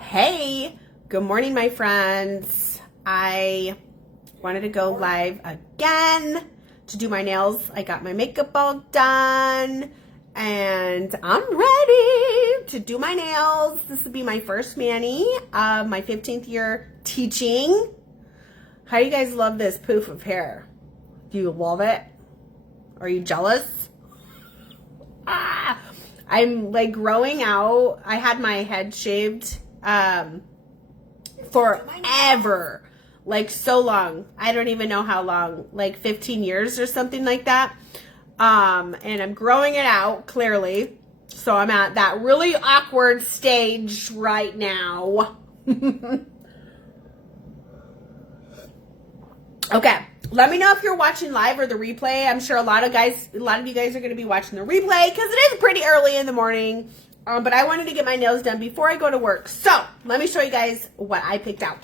Hey, good morning, my friends. I wanted to go live again to do my nails. I got my makeup all done and I'm ready to do my nails. This will be my first mani of my 15th year teaching. How do you guys love this poof of hair? Do you love it? Are you jealous? I'm like growing out. I had my head shaved forever, like so long. I don't even know how long, like 15 years or something like that. And I'm growing it out clearly. So I'm at that really awkward stage right now. Okay. Let me know if you're watching live or the replay. I'm sure a lot of you guys are going to be watching the replay because it is pretty early in the morning. But I wanted to get my nails done before I go to work. So let me show you guys what I picked out.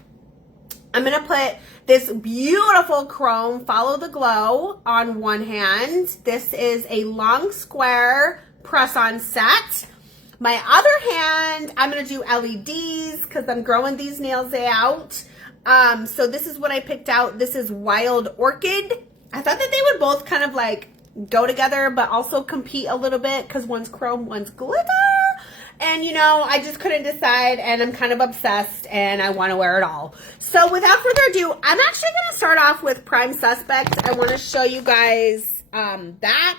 I'm going to put this beautiful chrome Follow the Glow on one hand. This is a long square press-on set. My other hand, I'm going to do LEDs because I'm growing these nails out. So this is what I picked out. This is Wild Orchid. I thought that they would both kind of like go together, but also compete a little bit because one's chrome, one's glitter. And, you know, I just couldn't decide, and I'm kind of obsessed, and I want to wear it all. So without further ado, I'm actually going to start off with Prime Suspect. I want to show you guys that.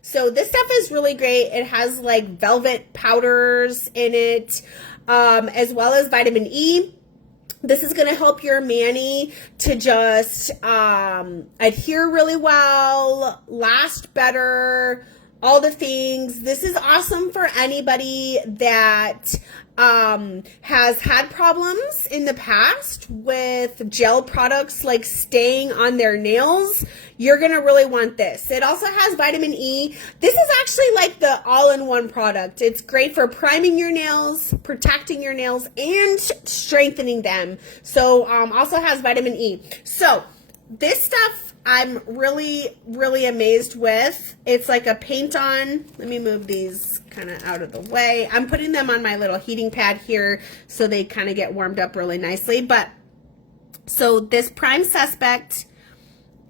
So this stuff is really great. It has, like, velvet powders in it, as well as vitamin E. This is going to help your mani to just adhere really well, last better, all the things. This is awesome for anybody that has had problems in the past with gel products like staying on their nails. You're going to really want this. It also has vitamin E. This is actually like the all-in-one product. It's great for priming your nails, protecting your nails, and strengthening them. So also has vitamin E. So this stuff I'm really, really amazed with. It's like a paint on. Let me move these kind of out of the way. I'm putting them on my little heating pad here so they kind of get warmed up really nicely. But so this Prime Suspect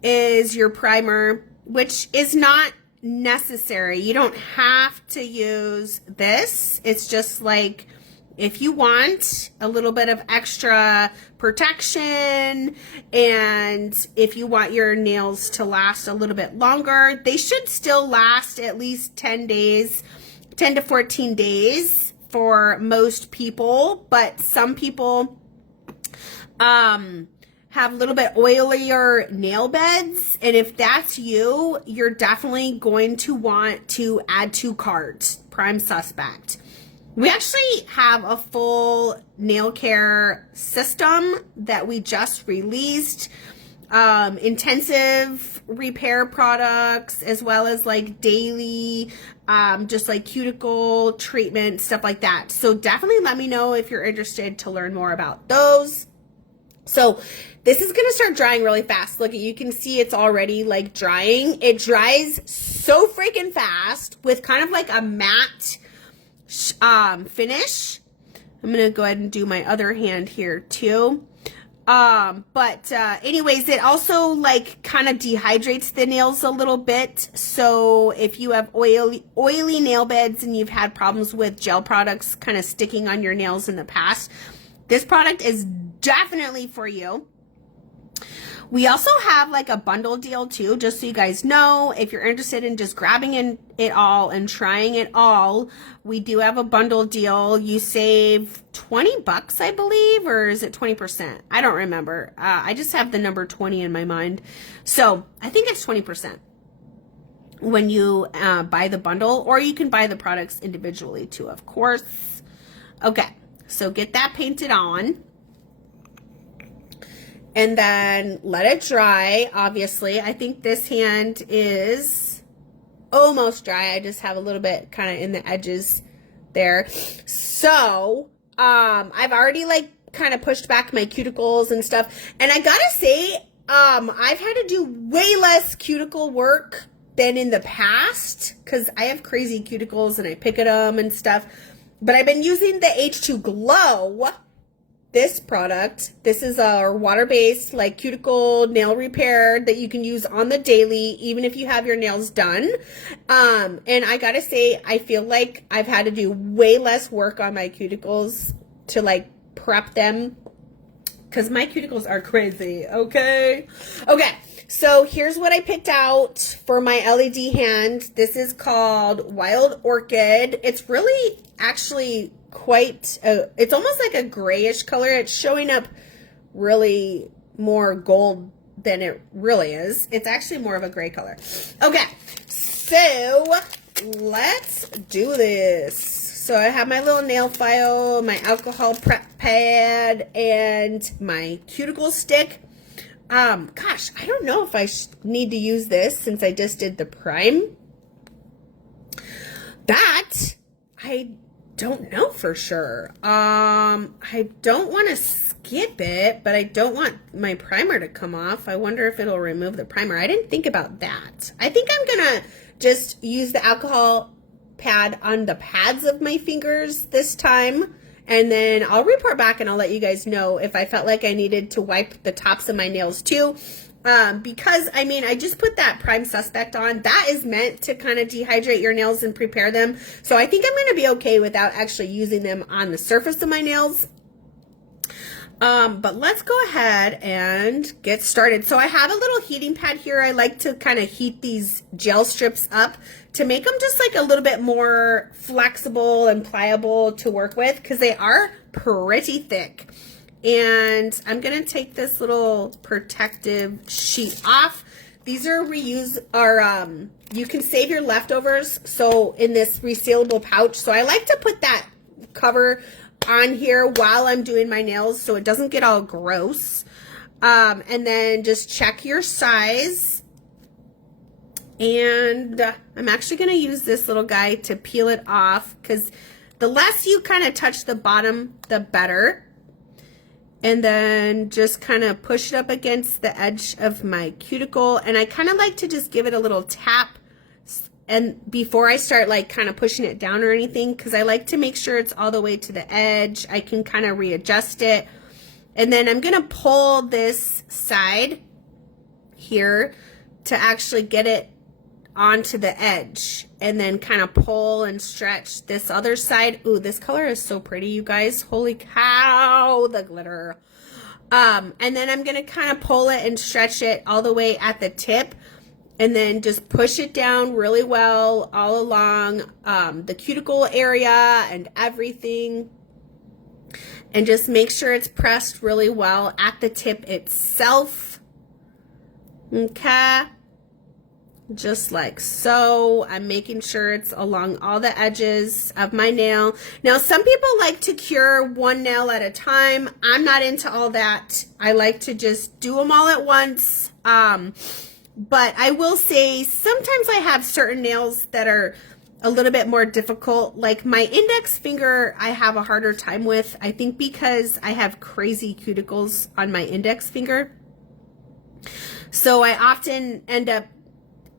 is your primer, which is not necessary. You don't have to use this. It's just like if you want a little bit of extra protection and if you want your nails to last a little bit longer, they should still last at least 10 days, 10 to 14 days for most people, but some people have a little bit oilier nail beds, and if that's you, you're definitely going to want to add to cart Prime Suspect. We actually have a full nail care system that we just released, intensive repair products, as well as like daily, just like cuticle treatment, stuff like that. So definitely let me know if you're interested to learn more about those. So this is going to start drying really fast. Look, you can see it's already like drying. It dries so freaking fast with kind of like a matte finish. I'm going to go ahead and do my other hand here too. Anyways, it also like kind of dehydrates the nails a little bit. So if you have oily nail beds and you've had problems with gel products kind of sticking on your nails in the past, this product is definitely for you. We also have like a bundle deal too, just so you guys know, if you're interested in just grabbing it all and trying it all, we do have a bundle deal. You save $20, I believe, or is it 20%? I don't remember. I just have the number 20 in my mind. So I think it's 20% when you buy the bundle, or you can buy the products individually too, of course. Okay, so get that painted on. And then let it dry, obviously. I think this hand is almost dry. I just have a little bit kind of in the edges there. So, I've already like kind of pushed back my cuticles and stuff. And I gotta say, I've had to do way less cuticle work than in the past because I have crazy cuticles and I pick at them and stuff. But I've been using the H2 Glow this product. This is our water-based like cuticle nail repair that you can use on the daily, even if you have your nails done. And I gotta say, I feel like I've had to do way less work on my cuticles to like prep them, because my cuticles are crazy. Okay, so here's what I picked out for my LED hand. This is called Wild Orchid. It's really actually quite it's almost like a grayish color. It's showing up really more gold than it really is. It's actually more of a gray color. Okay, so let's do this. So I have my little nail file, my alcohol prep pad, and my cuticle stick. Gosh, I don't know if I need to use this since I just did the prime. That I don't know for sure. I don't want to skip it, but I don't want my primer to come off. I wonder if it'll remove the primer. I didn't think about that. I think I'm gonna just use the alcohol pad on the pads of my fingers this time, and then I'll report back and I'll let you guys know if I felt like I needed to wipe the tops of my nails too. Because I mean, I just put that Prime Suspect on. That is meant to kind of dehydrate your nails and prepare them. So I think I'm going to be okay without actually using them on the surface of my nails. But let's go ahead and get started. So I have a little heating pad here. I like to kind of heat these gel strips up to make them just like a little bit more flexible and pliable to work with, because they are pretty thick. And I'm going to take this little protective sheet off. These are you can save your leftovers. So in this resealable pouch. So I like to put that cover on here while I'm doing my nails so it doesn't get all gross. And then just check your size. And I'm actually going to use this little guy to peel it off, because the less you kind of touch the bottom, the better. And then just kind of push it up against the edge of my cuticle. And I kind of like to just give it a little tap, and before I start like kind of pushing it down or anything, because I like to make sure it's all the way to the edge. I can kind of readjust it. And then I'm going to pull this side here to actually get it onto the edge, and then kind of pull and stretch this other side. Ooh, this color is so pretty, you guys. Holy cow, the glitter. And then I'm going to kind of pull it and stretch it all the way at the tip, and then just push it down really well all along the cuticle area and everything. And just make sure it's pressed really well at the tip itself. Okay. Just like so. I'm making sure it's along all the edges of my nail. Now, some people like to cure one nail at a time. I'm not into all that. I like to just do them all at once. But I will say sometimes I have certain nails that are a little bit more difficult. Like my index finger, I have a harder time with. I think because I have crazy cuticles on my index finger. So I often end up,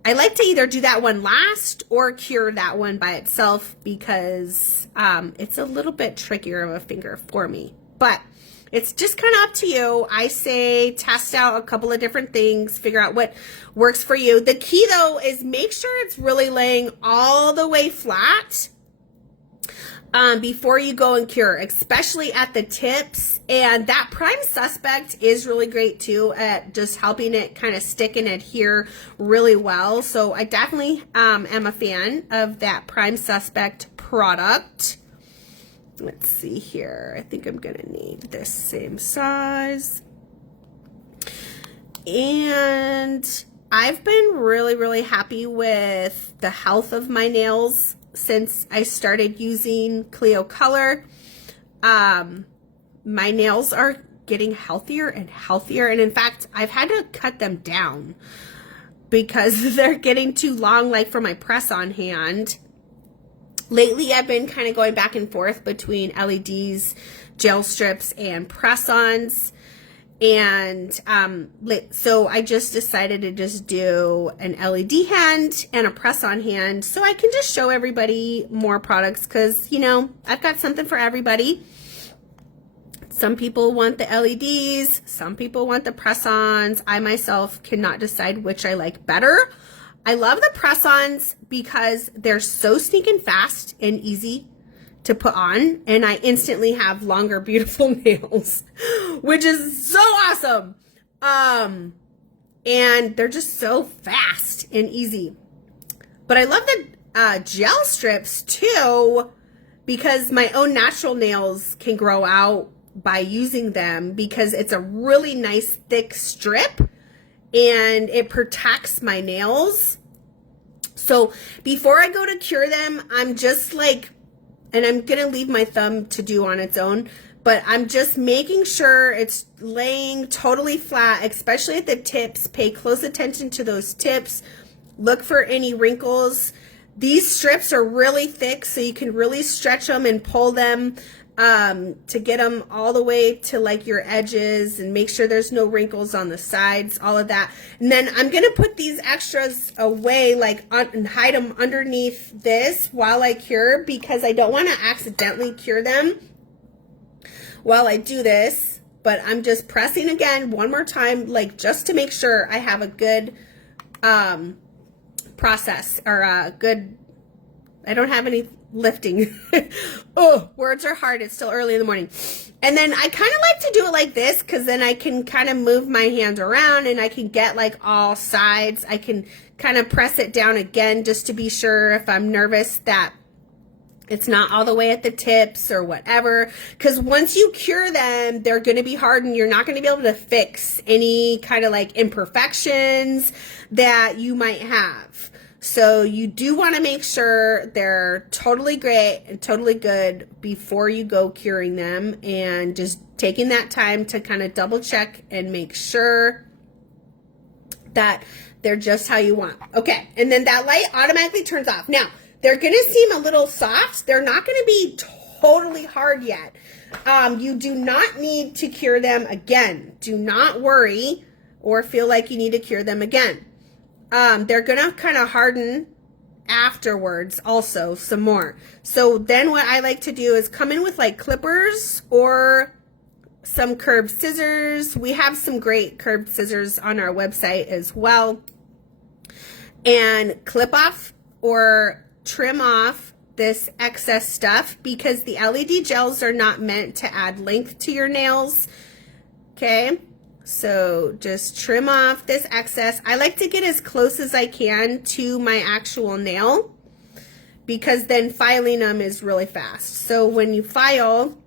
I like to either do that one last or cure that one by itself, because it's a little bit trickier of a finger for me. But it's just kind of up to you. I say test out a couple of different things, figure out what works for you. The key though is make sure it's really laying all the way flat before you go and cure, especially at the tips. And that Prime Suspect is really great too at just helping it kind of stick and adhere really well. So I definitely am a fan of that Prime Suspect product. Let's see here. I think I'm going to need this same size. And I've been really, really happy with the health of my nails since I started using Kleo Kolor. My nails are getting healthier and healthier. And in fact, I've had to cut them down because they're getting too long, like for my press-on hand. Lately, I've been kind of going back and forth between LEDs, gel strips, and press-ons. And so I just decided to just do an LED hand and a press-on hand so I can just show everybody more products, because, you know, I've got something for everybody. Some people want the LEDs, some people want the press-ons. I myself cannot decide which I like better. I love the press-ons because they're so sneaking fast and easy to put on, and I instantly have longer, beautiful nails, which is so awesome. And they're just so fast and easy. But I love the gel strips too, because my own natural nails can grow out by using them, because it's a really nice thick strip and it protects my nails. So before I go to cure them, I'm just like, and I'm gonna leave my thumb to do on its own, but I'm just making sure it's laying totally flat, especially at the tips. Pay close attention to those tips. Look for any wrinkles. These strips are really thick, so you can really stretch them and pull them to get them all the way to like your edges, and make sure there's no wrinkles on the sides, all of that. And then I'm gonna put these extras away, like and hide them underneath this while I cure, because I don't want to accidentally cure them while I do this. But I'm just pressing again one more time, like just to make sure I have a good process, or a good, I don't have any lifting. Oh, words are hard. It's still early in the morning. And then I kind of like to do it like this, because then I can kind of move my hand around and I can get like all sides. I can kind of press it down again just to be sure, if I'm nervous that it's not all the way at the tips or whatever. Because once you cure them, they're going to be hardened. You're not going to be able to fix any kind of like imperfections that you might have. So you do want to make sure they're totally great and totally good before you go curing them, and just taking that time to kind of double check and make sure that they're just how you want. Okay, and then that light automatically turns off. Now, they're going to seem a little soft. They're not going to be totally hard yet. You do not need to cure them again. Do not worry or feel like you need to cure them again. They're going to kind of harden afterwards also some more. So then what I like to do is come in with like clippers or some curved scissors. We have some great curved scissors on our website as well. And clip off or trim off this excess stuff, because the LED gels are not meant to add length to your nails. Okay. So just trim off this excess. I like to get as close as I can to my actual nail, because then filing them is really fast. So when you file,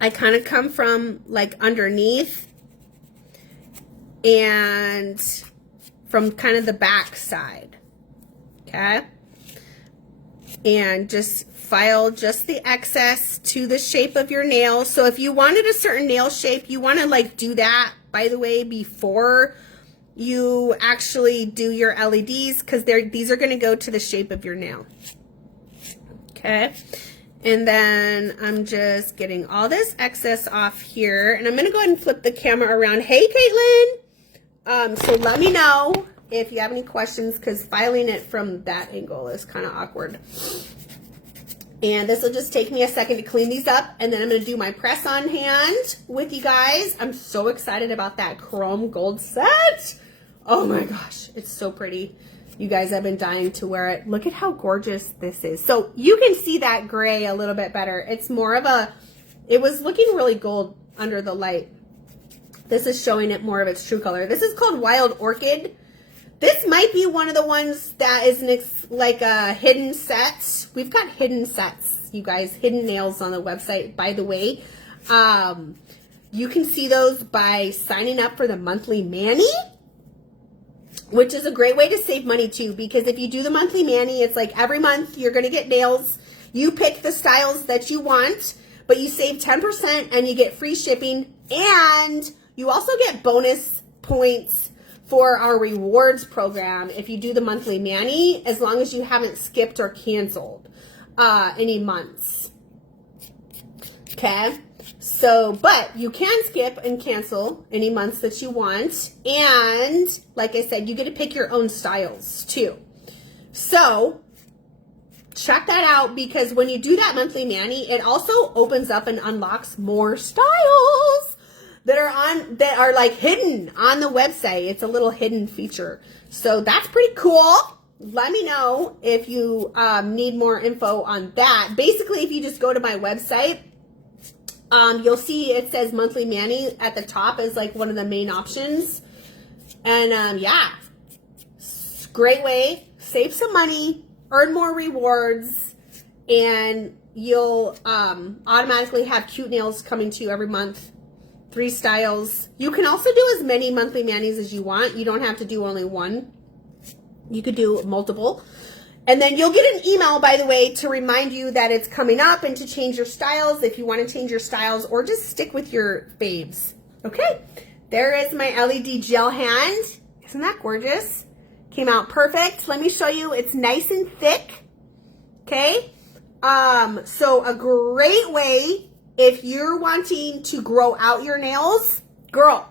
I kind of come from like underneath and from kind of the back side. Okay. And just file just the excess to the shape of your nail. So if you wanted a certain nail shape, you want to like do that, by the way, before you actually do your LEDs, because these are going to go to the shape of your nail. Okay. And then I'm just getting all this excess off here, and I'm going to go ahead and flip the camera around. Hey, Caitlin. So let me know if you have any questions, because filing it from that angle is kind of awkward. And this will just take me a second to clean these up, and then I'm going to do my press-on hand with you guys. I'm so excited about that chrome gold set. Oh my gosh, it's so pretty. You guys have been dying to wear it. Look at how gorgeous this is. So you can see that gray a little bit better. It's more of a, it was looking really gold under the light. This is showing it more of its true color. This is called Wild Orchid. This might be one of the ones that is like a hidden set. We've got hidden sets, you guys, hidden nails on the website, by the way. You can see those by signing up for the monthly Mani, which is a great way to save money too, because if you do the monthly Mani, it's like every month you're going to get nails. You pick the styles that you want, but you save 10% and you get free shipping, and you also get bonus points for our rewards program if you do the monthly Mani, as long as you haven't skipped or canceled any months. Okay, so, but you can skip and cancel any months that you want, and like I said, you get to pick your own styles too. So check that out, because when you do that monthly mani, it also opens up and unlocks more styles that are like hidden on the website. It's a little hidden feature. So that's pretty cool. Let me know if you need more info on that. Basically, if you just go to my website, you'll see it says monthly mani at the top as like one of the main options. And yeah, great way, save some money, earn more rewards, and you'll automatically have cute nails coming to you every month. 3 styles. You can also do as many monthly manis as you want. You don't have to do only one. You could do multiple. And then you'll get an email, by the way, to remind you that it's coming up and to change your styles if you want to change your styles, or just stick with your faves. Okay, there is my LED gel hand. Isn't that gorgeous? Came out perfect. Let me show you. It's nice and thick. Okay. So a great way if you're wanting to grow out your nails, girl,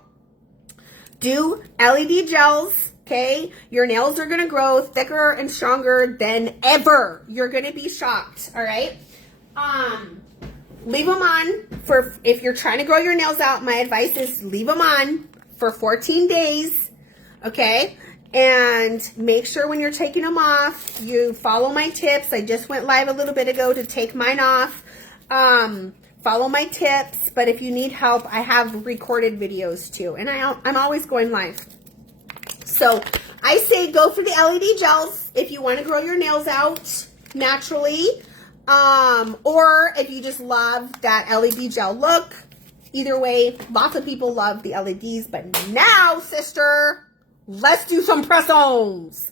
do LED gels. Okay, your nails are gonna grow thicker and stronger than ever. You're gonna be shocked. All right. Leave them on for, if you're trying to grow your nails out, my advice is leave them on for 14 days. Okay. And make sure when you're taking them off, you follow my tips. I just went live a little bit ago to take mine off. Follow my tips. But if you need help, I have recorded videos too. And I'm always going live. So I say go for the LED gels if you want to grow your nails out naturally. Or if you just love that LED gel look. Either way, lots of people love the LEDs. But now, sister, let's do some press-ons.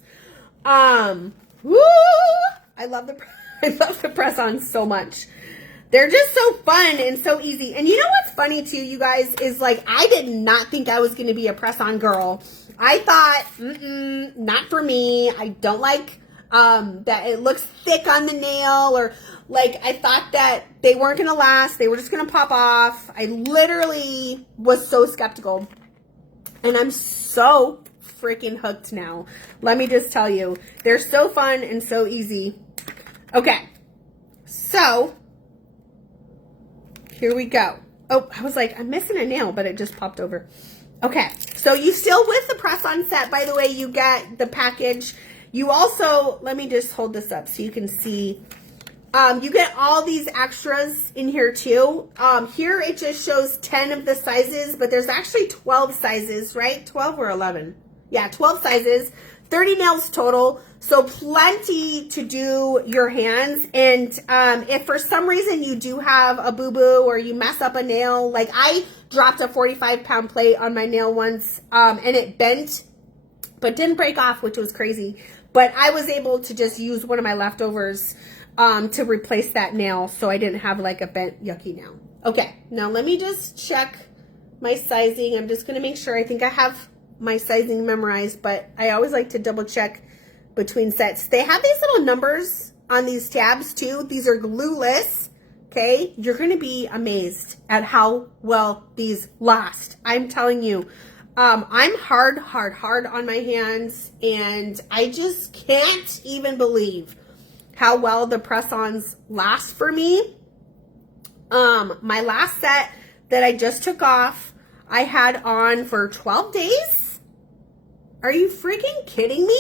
Woo! I love the press-ons so much. They're just so fun and so easy. And you know what's funny too, you guys, is like I did not think I was going to be a press-on girl. I thought, not for me. I don't like that it looks thick on the nail, or like I thought that they weren't going to last. They were just going to pop off. I literally was so skeptical. And I'm so freaking hooked now. Let me just tell you, they're so fun and so easy. Okay, so here we go. Oh, I was like, I'm missing a nail, but it just popped over. Okay, so you still, with the press-on set, by the way, you get the package. You also, let me just hold this up so you can see. You get all these extras in here too. Here it just shows 10 of the sizes, but there's actually 12 sizes, right? 12 or 11? Yeah, 12 sizes, 30 nails total. So plenty to do your hands. And if for some reason you do have a boo-boo or you mess up a nail, like I dropped a 45-pound plate on my nail once and it bent, but didn't break off, which was crazy. But I was able to just use one of my leftovers to replace that nail, so I didn't have like a bent, yucky nail. Okay, now let me just check my sizing. I'm just going to make sure. I think I have my sizing memorized, but I always like to double check between sets. They have these little numbers on these tabs too. These are glueless. Okay, you're going to be amazed at how well these last. I'm telling you. I'm hard on my hands, and I just can't even believe how well the press-ons last for me. My last set that I just took off, I had on for 12 days. Are you freaking kidding me?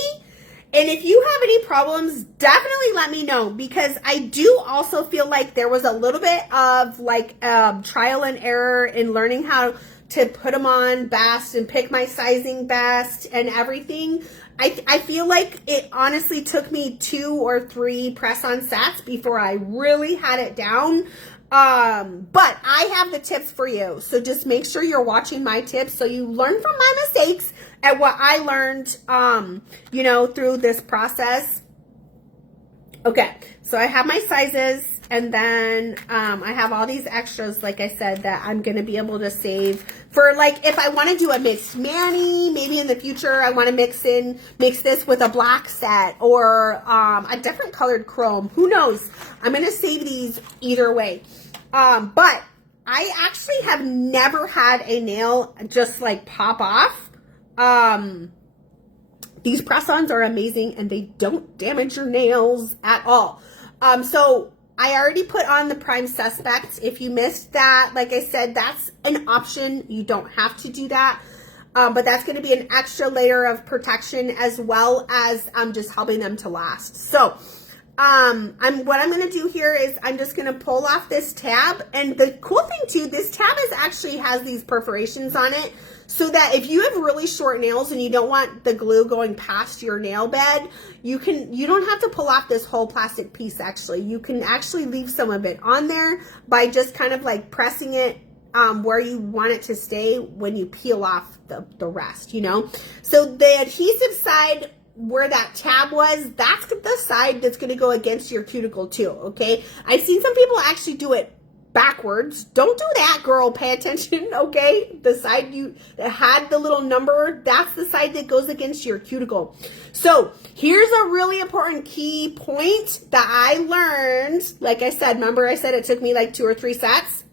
And if you have any problems, definitely let me know, because I do also feel like there was a little bit of like trial and error in learning how to put them on best and pick my sizing best and everything. I feel like it honestly took me 2 or 3 press-on sets before I really had it down. But I have the tips for you. So just make sure you're watching my tips so you learn from my mistakes and what I learned, you know, through this process. Okay, so I have my sizes, and then I have all these extras, like I said, that I'm going to be able to save for, like, if I want to do a mixed mani, maybe in the future I want to mix this with a black set or a different colored chrome. Who knows? I'm going to save these either way. But I actually have never had a nail just, like, pop off. These press-ons are amazing, and they don't damage your nails at all. So I already put on the Prime Suspect. If you missed that, like I said, that's an option. You don't have to do that. But that's going to be an extra layer of protection as well as just helping them to last. So what I'm going to do here is I'm just going to pull off this tab. And the cool thing too, this tab actually has these perforations on it, so that if you have really short nails and you don't want the glue going past your nail bed, you don't have to pull off this whole plastic piece. Actually, you can actually leave some of it on there by just kind of like pressing it where you want it to stay when you peel off the rest, you know. So the adhesive side where that tab was, that's the side that's going to go against your cuticle too, okay? I've seen some people actually do it backwards. Don't do that, girl. Pay attention, okay? The side that had the little number, that's the side that goes against your cuticle. So here's a really important key point that I learned. Like I said, remember I said it took me like 2 or 3 sets?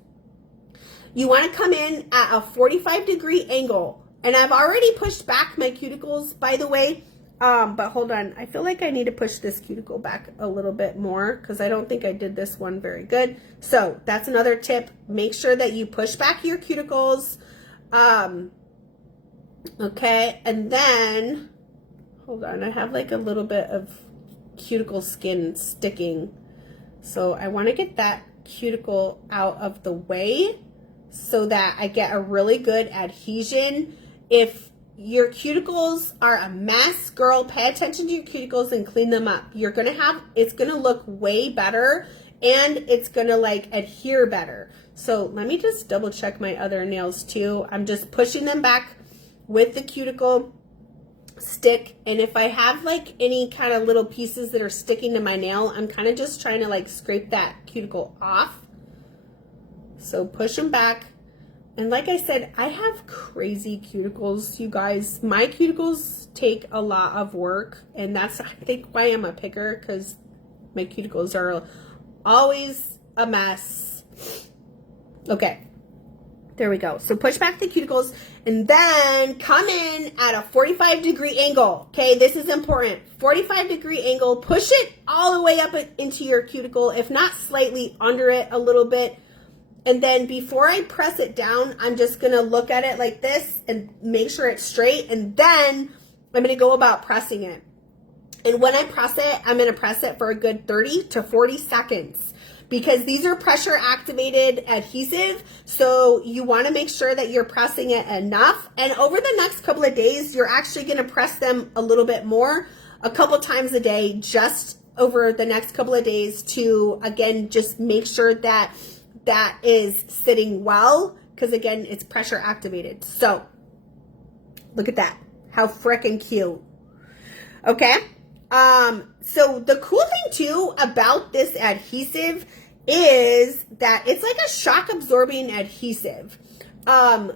You want to come in at a 45-degree angle. And I've already pushed back my cuticles, by the way. But hold on. I feel like I need to push this cuticle back a little bit more because I don't think I did this one very good. So that's another tip. Make sure that you push back your cuticles. Okay. And then, hold on. I have like a little bit of cuticle skin sticking. So I want to get that cuticle out of the way so that I get a really good adhesion. If your cuticles are a mess, girl, pay attention to your cuticles and clean them up. It's gonna look way better and it's gonna like adhere better. So let me just double check my other nails too. I'm just pushing them back with the cuticle stick. And if I have like any kind of little pieces that are sticking to my nail, I'm kind of just trying to like scrape that cuticle off. So push them back. And like I said, I have crazy cuticles, you guys. My cuticles take a lot of work, and that's, I think, why I'm a picker, because my cuticles are always a mess. Okay, there we go. So push back the cuticles, and then come in at a 45-degree angle. Okay, this is important. 45-degree angle. Push it all the way up into your cuticle, if not slightly under it a little bit. And then before I press it down, I'm just going to look at it like this and make sure it's straight. And then I'm going to go about pressing it. And when I press it, I'm going to press it for a good 30 to 40 seconds because these are pressure activated adhesive. So you want to make sure that you're pressing it enough. And over the next couple of days, you're actually going to press them a little bit more, a couple times a day, just over the next couple of days to, again, just make sure that that is sitting well, because again, it's pressure activated. So look at that. How freaking cute. Okay. So the cool thing too about this adhesive is that it's like a shock absorbing adhesive.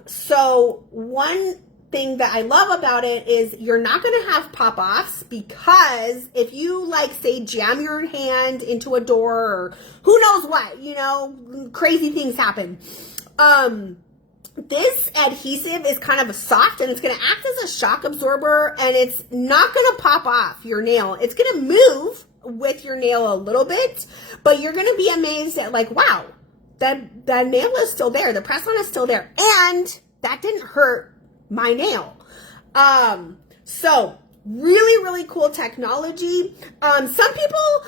So one thing that I love about it is you're not going to have pop-offs, because if you like say jam your hand into a door or who knows what, you know, crazy things happen. This adhesive is kind of soft and it's going to act as a shock absorber, and it's not going to pop off your nail. It's going to move with your nail a little bit, but you're going to be amazed at like, wow, that nail is still there. The press-on is still there. And that didn't hurt my nail. So really, really cool technology. Some people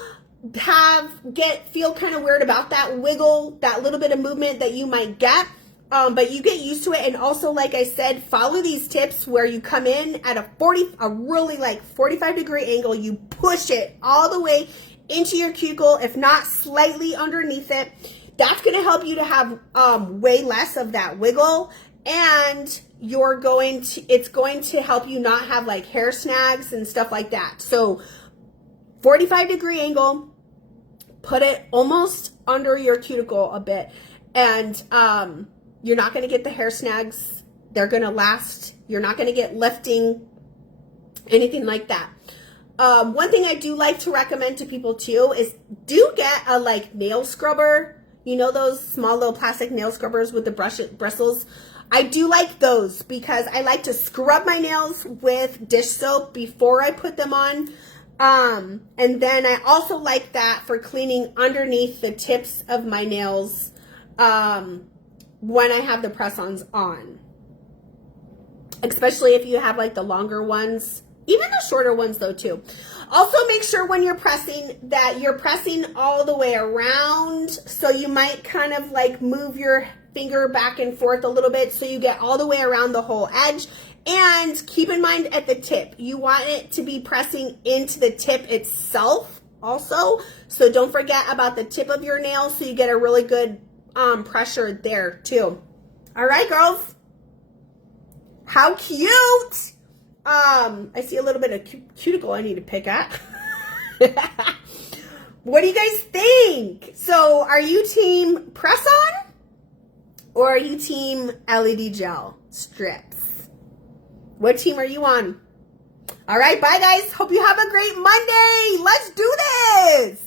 feel kind of weird about that wiggle, that little bit of movement that you might get. But you get used to it. And also, like I said, follow these tips where you come in at a really like 45-degree angle. You push it all the way into your cuticle, if not slightly underneath it. That's going to help you to have way less of that wiggle. And it's going to help you not have like hair snags and stuff like that. So 45-degree angle, put it almost under your cuticle a bit, and you're not going to get the hair snags. They're going to last. You're not going to get lifting, anything like that. One thing I do like to recommend to people too is do get a like nail scrubber. You know those small little plastic nail scrubbers with the bristles? I do like those because I like to scrub my nails with dish soap before I put them on. And then I also like that for cleaning underneath the tips of my nails when I have the press-ons on. Especially if you have like the longer ones, even the shorter ones though too. Also make sure when you're pressing that you're pressing all the way around. So you might kind of like move your finger back and forth a little bit so you get all the way around the whole edge. And keep in mind at the tip, you want it to be pressing into the tip itself also. So don't forget about the tip of your nail so you get a really good pressure there too. All right, girls. How cute. I see a little bit of cuticle I need to pick at. What do you guys think? So are you team press-on or are you team LED gel strips? What team are you on? All right, bye guys. Hope you have a great Monday. Let's do this.